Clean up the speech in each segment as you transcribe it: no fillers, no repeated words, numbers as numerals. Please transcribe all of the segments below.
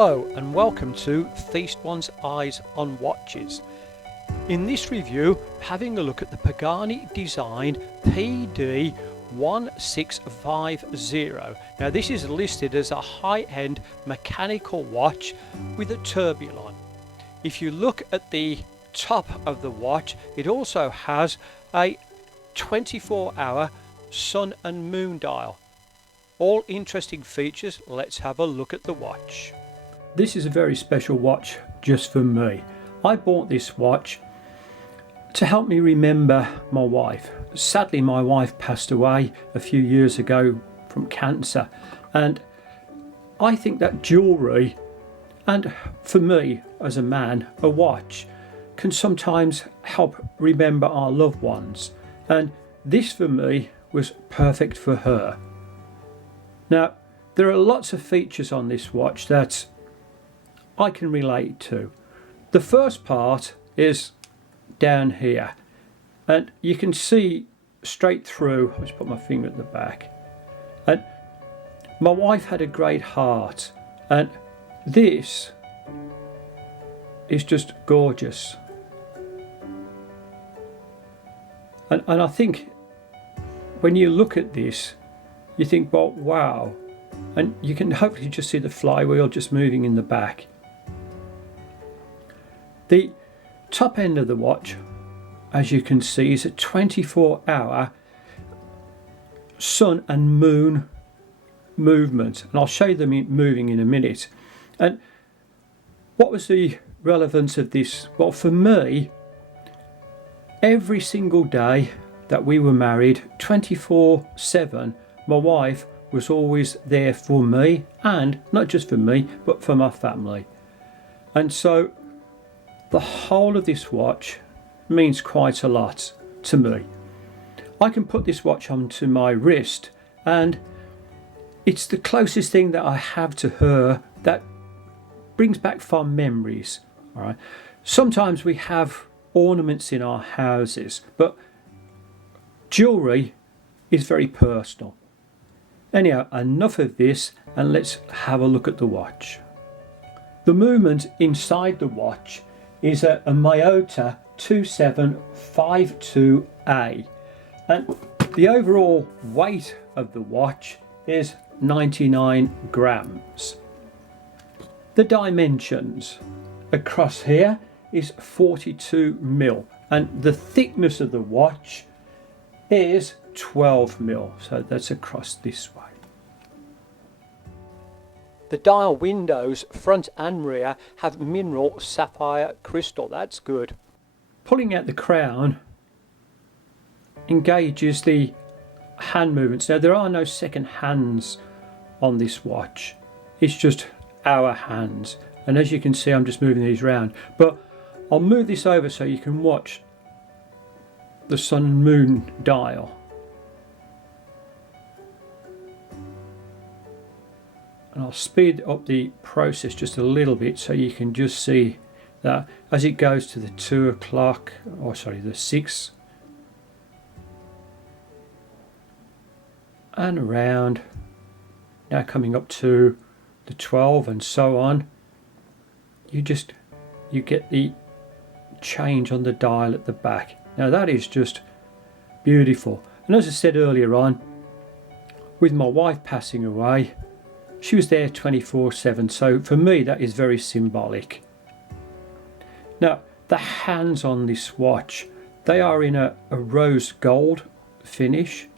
Hello and welcome to Feast One's Eyes on Watches. In this review, having a look at the Pagani Design PD 1650. Now this is listed as a high-end mechanical watch with a tourbillon. If you look at the top of the watch, it also has a 24-hour sun and moon dial. All interesting features. Let's have a look at the watch. This is a very special watch just for me. I bought this watch to help me remember my wife. Sadly, my wife passed away a few years ago from cancer, and I think that jewellery, and for me as a man, a watch, can sometimes help remember our loved ones, and this for me was perfect for her. Now, there are lots of features on this watch that I can relate to. The first part is down here, and you can see straight through. I'll just put my finger at the back. And my wife had a great heart, and this is just gorgeous. And I think when you look at this, you think, well, wow. And you can hopefully just see the flywheel just moving in the back. The top end of the watch, as you can see, is a 24-hour sun and moon movement. And I'll show you them moving in a minute. And what was the relevance of this? Well, for me, every single day that we were married, 24/7, my wife was always there for me, and not just for me, but for my family. And so the whole of this watch means quite a lot to me. I can put this watch onto my wrist, and it's the closest thing that I have to her that brings back fond memories. All right. Sometimes we have ornaments in our houses, but jewellery is very personal. Anyhow, enough of this, and let's have a look at the watch. The movement inside the watch is a Miyota 2752A, and the overall weight of the watch is 99 grams. The dimensions across here is 42 mil, and the thickness of the watch is 12 mil, so that's across this way. The dial windows, front and rear, have mineral sapphire crystal. That's good. Pulling out the crown engages the hand movements. Now, there are no second hands on this watch. It's just our hands. And as you can see, I'm just moving these around. But I'll move this over so you can watch the sun and moon dial. And I'll speed up the process just a little bit so you can just see that as it goes to the 2 o'clock, or sorry, the 6, and around, now coming up to the 12 and so on, you get the change on the dial at the back. Now that is just beautiful. And as I said earlier on, with my wife passing away, she was there 24/7, so for me that is very symbolic. Now, the hands on this watch, they are in a rose gold finish,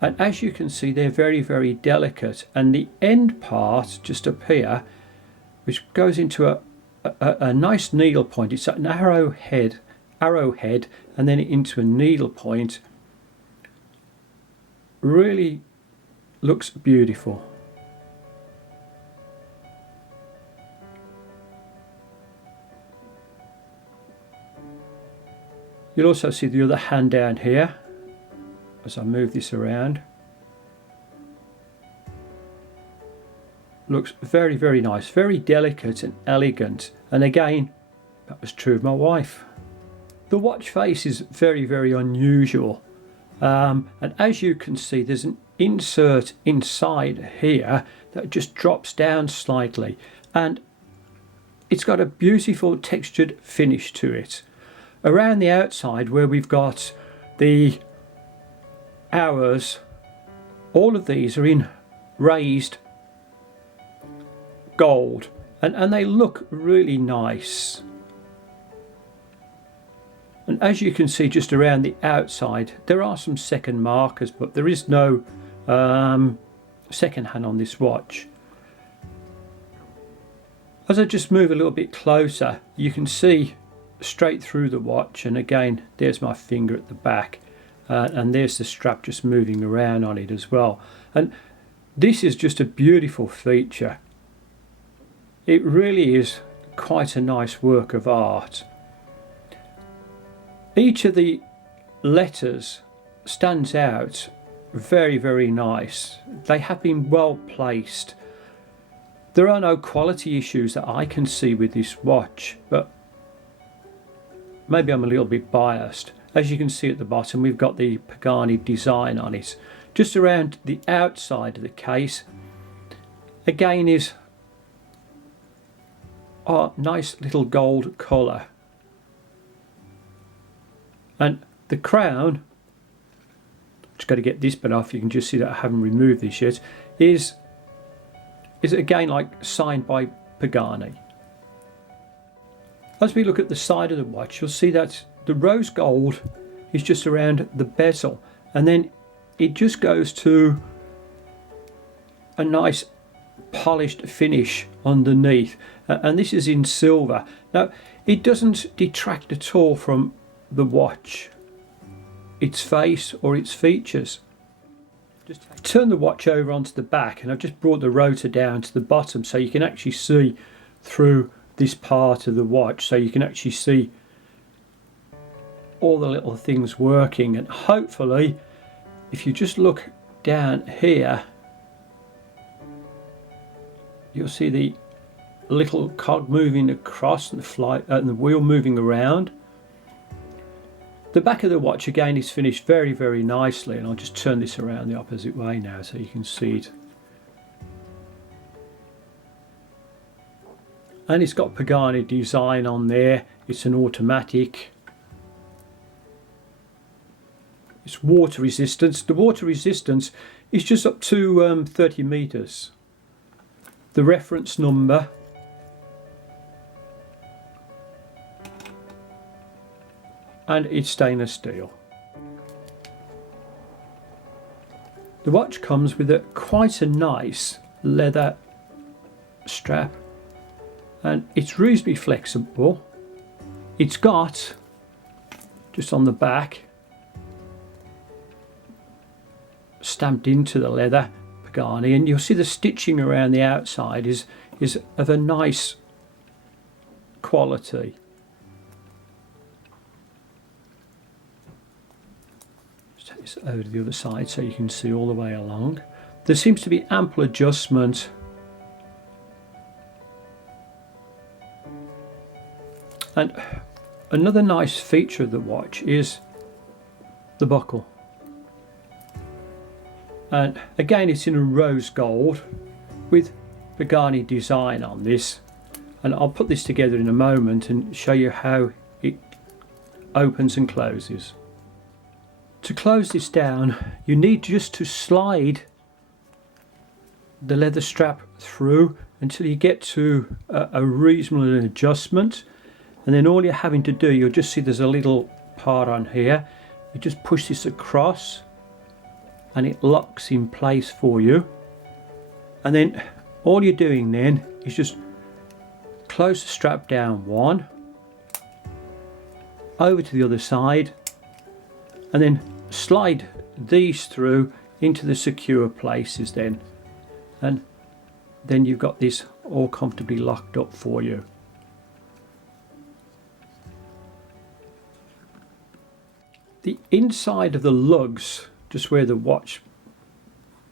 and as you can see, they're very, very delicate, and the end part just up here, which goes into a nice needle point. It's an arrowhead, and then into a needle point. Really looks beautiful. You'll also see the other hand down here as I move this around. Looks very, very nice, very delicate and elegant. And again, that was true of my wife. The watch face is very, very unusual. And as you can see, there's an insert inside here that just drops down slightly. And it's got a beautiful textured finish to it. Around the outside where we've got the hours, all of these are in raised gold, and they look really nice. And as you can see just around the outside, there are some second markers, but there is no second hand on this watch. As I just move a little bit closer, you can see straight through the watch, and again there's my finger at the back, and there's the strap just moving around on it as well. And this is just a beautiful feature. It really is quite a nice work of art. Each of the letters stands out very, very nice. They have been well placed. There are no quality issues that I can see with this watch, but maybe I'm a little bit biased. As you can see at the bottom, we've got the Pagani design on it. Just around the outside of the case, again, is a nice little gold colour. And the crown, just got to get this bit off, you can just see that I haven't removed this yet, is again like signed by Pagani. As we look at the side of the watch, you'll see that the rose gold is just around the bezel, and then it just goes to a nice polished finish underneath, and this is in silver. Now, it doesn't detract at all from the watch, its face or its features. Just turn the watch over onto the back, and I've just brought the rotor down to the bottom so you can actually see through this part of the watch, so you can actually see all the little things working. And hopefully, if you just look down here, you'll see the little cog moving across and the wheel moving around. The back of the watch again is finished very, very nicely, and I'll just turn this around the opposite way now so you can see it. And it's got Pagani design on there. It's an automatic. It's water resistance. The water resistance is just up to 30 meters. The reference number and it's stainless steel. The watch comes with quite a nice leather strap, and it's reasonably flexible. It's got, just on the back, stamped into the leather, Pagani, and you'll see the stitching around the outside is of a nice quality. Take this over to the other side so you can see all the way along. There seems to be ample adjustment. And another nice feature of the watch is the buckle. And again, it's in a rose gold with Pagani design on this. And I'll put this together in a moment and show you how it opens and closes. To close this down, you need just to slide the leather strap through until you get to a reasonable adjustment, and then all you're having to do, you'll just see there's a little part on here. You just push this across and it locks in place for you, and then all you're doing then is just close the strap down one, over to the other side, and then slide these through into the secure places then, and then you've got this all comfortably locked up for you. The inside of the lugs, just where the watch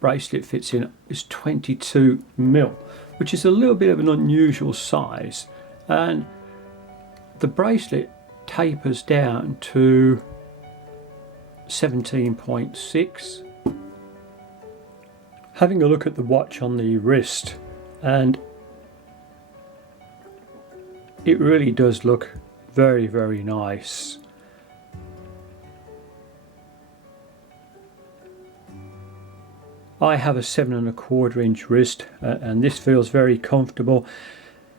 bracelet fits in, is 22mm, which is a little bit of an unusual size, and the bracelet tapers down to 17.6. Having a look at the watch on the wrist, and it really does look very, very nice. I have a 7¼ inch wrist and this feels very comfortable,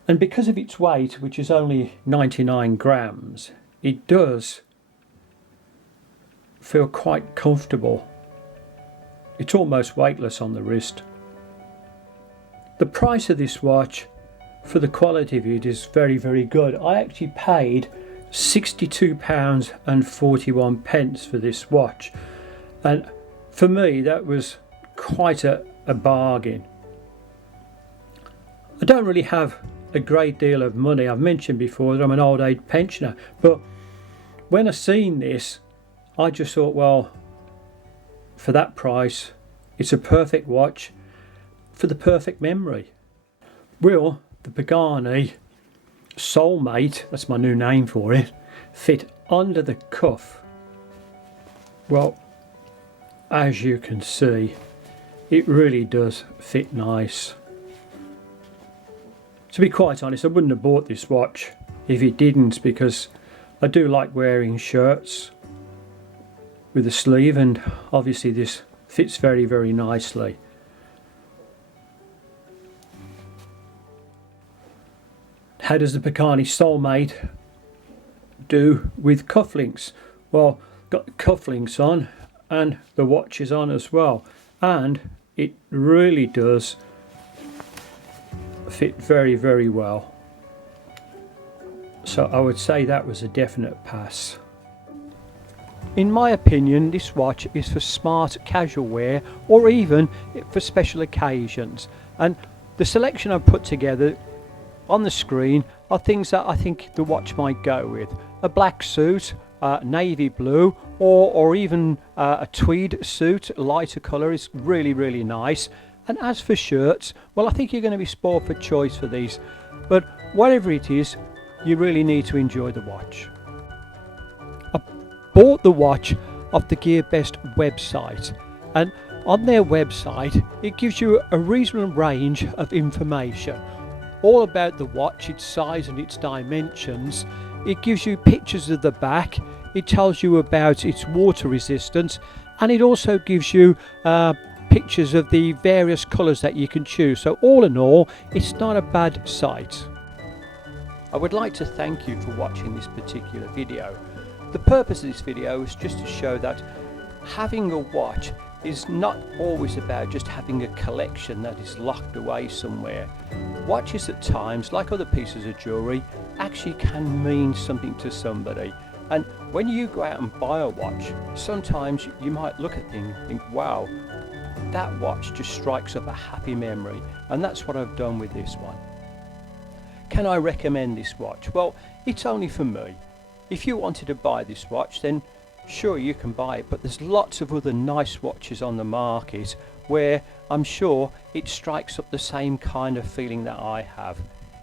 and because of its weight, which is only 99 grams, it does feel quite comfortable. It's almost weightless on the wrist. The price of this watch, for the quality of it, is very, very good. I actually paid £62.41 for this watch, and for me that was quite a bargain. I don't really have a great deal of money. I've mentioned before that I'm an old age pensioner, but when I seen this, I just thought, well, for that price, it's a perfect watch for the perfect memory. Will the Pagani Soulmate, that's my new name for it, fit under the cuff? Well, as you can see, it really does fit nice. To be quite honest, I wouldn't have bought this watch if it didn't, because I do like wearing shirts with a sleeve, and obviously this fits very, very nicely. How does the Pagani Soulmate do with cufflinks? Well, got the cufflinks on and the watch is on as well, and it really does fit very, very well. So I would say that was a definite pass. In my opinion, this watch is for smart casual wear or even for special occasions, and the selection I've put together on the screen are things that I think the watch might go with. A black suit, navy blue, or even a tweed suit, lighter colour is really, really nice. And as for shirts, well, I think you're going to be spoiled for choice for these, but whatever it is, you really need to enjoy the watch. I bought the watch off the GearBest website, and on their website it gives you a reasonable range of information all about the watch, its size and its dimensions. It gives you pictures of the back, it tells you about its water resistance, and it also gives you pictures of the various colours that you can choose. So all in all, it's not a bad site. I would like to thank you for watching this particular video. The purpose of this video is just to show that having a watch is not always about just having a collection that is locked away somewhere. Watches at times, like other pieces of jewellery, actually can mean something to somebody. And when you go out and buy a watch, sometimes you might look at things and think, wow, that watch just strikes up a happy memory, and that's what I've done with this one. Can I recommend this watch? Well, it's only for me. If you wanted to buy this watch, then sure, you can buy it, but there's lots of other nice watches on the market where I'm sure it strikes up the same kind of feeling that I have.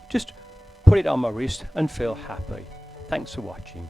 Just put it on my wrist and feel happy. Thanks for watching.